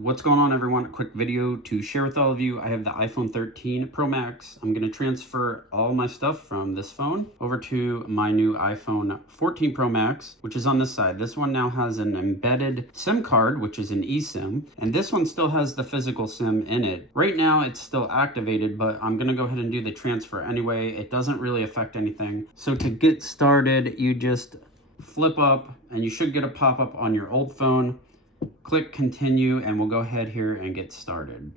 What's going on, everyone? A quick video to share with all of you. I have the iPhone 13 Pro Max. I'm going to transfer all my stuff from this phone over to my new iPhone 14 Pro Max, which is on this side. This one now has an embedded SIM card, which is an eSIM, and this one still has the physical SIM in it. Right now, it's still activated, but I'm going to go ahead and do the transfer anyway. It doesn't really affect anything. So to get started, you just flip up, and you should get a pop-up on your old phone. Click continue, and we'll go ahead here and get started.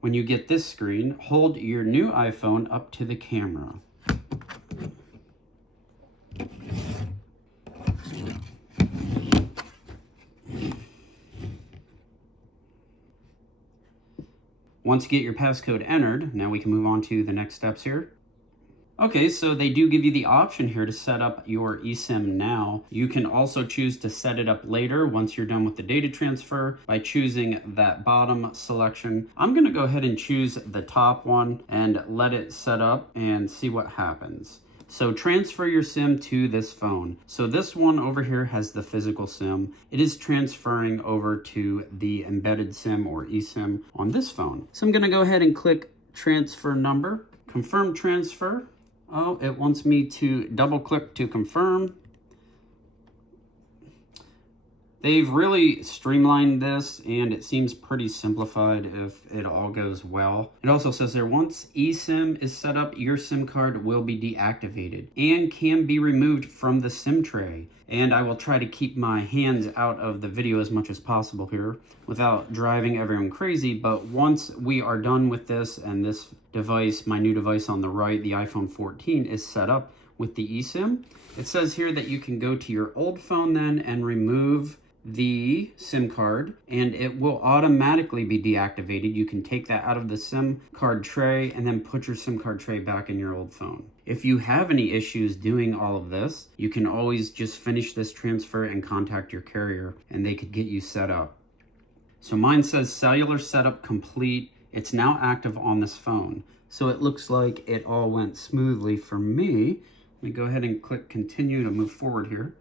When you get this screen, hold your new iPhone up to the camera. Once you get your passcode entered, now we can move on to the next steps here. Okay, so they do give you the option here to set up your eSIM now. You can also choose to set it up later once you're done with the data transfer by choosing that bottom selection. I'm gonna go ahead and choose the top one and let it set up and see what happens. So transfer your SIM to this phone. So this one over here has the physical SIM. It is transferring over to the embedded SIM or eSIM on this phone. So I'm gonna go ahead and click transfer number, confirm transfer. Oh, it wants me to double click to confirm. They've really streamlined this, and it seems pretty simplified if it all goes well. It also says there, once eSIM is set up, your SIM card will be deactivated and can be removed from the SIM tray. And I will try to keep my hands out of the video as much as possible here without driving everyone crazy. But once we are done with this and this device, my new device on the right, the iPhone 14, is set up with the eSIM, it says here that you can go to your old phone then and remove the SIM card, and it will automatically be deactivated. You can take that out of the SIM card tray and then put your SIM card tray back in your old phone. If you have any issues doing all of this, you can always just finish this transfer and contact your carrier, and they could get you set up. So mine says cellular setup complete. It's now active on this phone. So it looks like it all went smoothly for me. Let me go ahead and click continue to move forward here.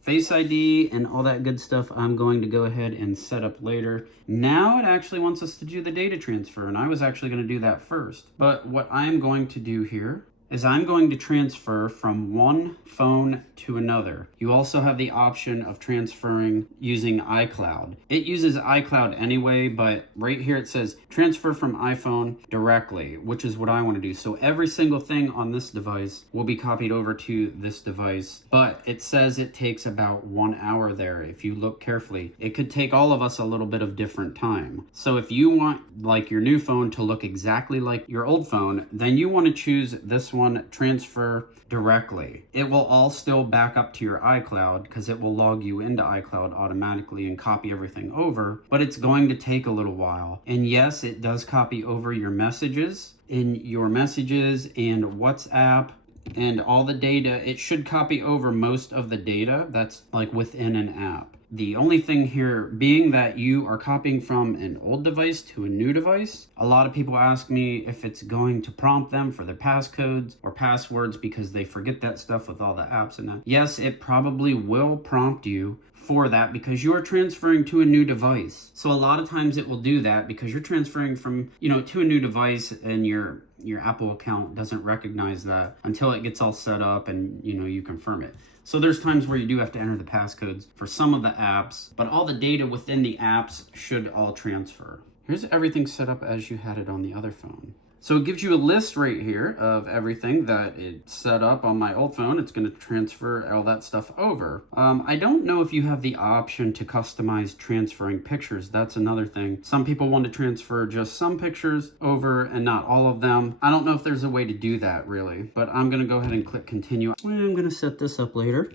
Face ID and all that good stuff I'm going to go ahead and set up later. Now it actually wants us to do the data transfer, and I was actually going to do that first. But what I'm going to do here is I'm going to transfer from one phone to another. You also have the option of transferring using iCloud. It uses iCloud anyway, but right here it says transfer from iPhone directly, which is what I want to do. So every single thing on this device will be copied over to this device, but it says it takes about 1 hour there. If you look carefully, it could take all of us a little bit of different time. So if you want like your new phone to look exactly like your old phone, then you want to choose this one, transfer directly. It will all still back up to your iCloud because it will log you into iCloud automatically and copy everything over, but it's going to take a little while. And yes, it does copy over your messages and WhatsApp and all the data. It should copy over most of the data that's like within an app. The only thing here being that you are copying from an old device to a new device. A lot of people ask me if it's going to prompt them for their passcodes or passwords because they forget that stuff with all the apps and that. Yes, it probably will prompt you for that because you are transferring to a new device. So a lot of times it will do that because you're transferring from, to a new device, and your Apple account doesn't recognize that until it gets all set up and you confirm it. So there's times where you do have to enter the passcodes for some of the apps, but all the data within the apps should all transfer. Here's everything set up as you had it on the other phone. So it gives you a list right here of everything that it's set up on my old phone. It's going to transfer all that stuff over. I don't know if you have the option to customize transferring pictures. That's another thing. Some people want to transfer just some pictures over and not all of them. I don't know if there's a way to do that really, but I'm going to go ahead and click continue. I'm going to set this up later.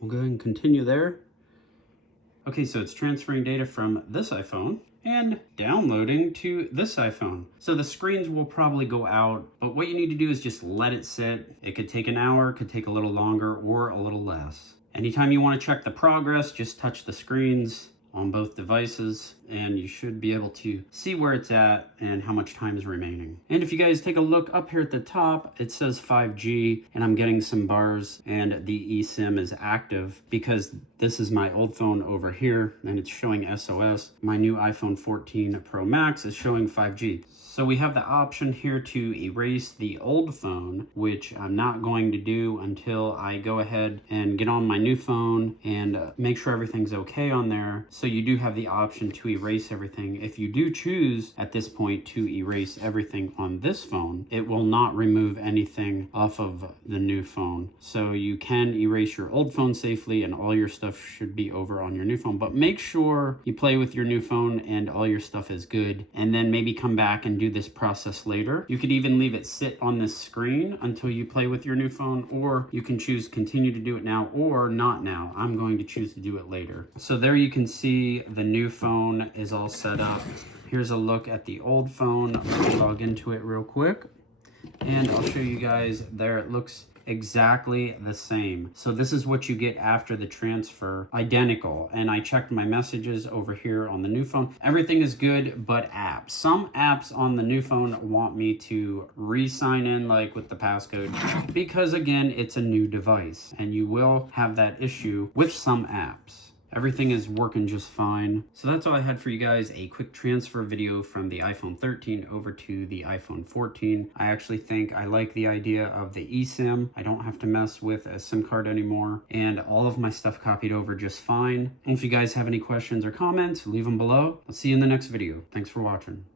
We'll go ahead and continue there. Okay, so it's transferring data from this iPhone and downloading to this iPhone. So the screens will probably go out, but what you need to do is just let it sit. It could take an hour, could take a little longer, or a little less. Anytime you want to check the progress, just touch the screens on both devices, and you should be able to see where it's at and how much time is remaining. And if you guys take a look up here at the top, it says 5G, and I'm getting some bars, and the eSIM is active because This is my old phone over here, and it's showing SOS. My new iPhone 14 Pro Max is showing 5G. So we have the option here to erase the old phone, which I'm not going to do until I go ahead and get on my new phone and make sure everything's okay on there. So you do have the option to erase everything. If you do choose at this point to erase everything on this phone, it will not remove anything off of the new phone. So you can erase your old phone safely and all your stuff should be over on your new phone. But make sure you play with your new phone and all your stuff is good, and then maybe come back and do this process later. You could even leave it sit on this screen until you play with your new phone, or you can choose continue to do it now or not now. I'm going to choose to do it later. So there you can see the new phone is all set up. Here's a look at the old phone. I'll log into it real quick and I'll show you guys. There it looks exactly the same. So this is what you get after the transfer, identical. And I checked my messages over here on the new phone. Everything is good but apps. Some apps on the new phone want me to re-sign in, like with the passcode, because again, it's a new device and you will have that issue with some apps. Everything is working just fine. So that's all I had for you guys, a quick transfer video from the iPhone 13 over to the iPhone 14. I actually think I like the idea of the eSIM. I don't have to mess with a SIM card anymore, and all of my stuff copied over just fine. And if you guys have any questions or comments, leave them below. I'll see you in the next video. Thanks for watching.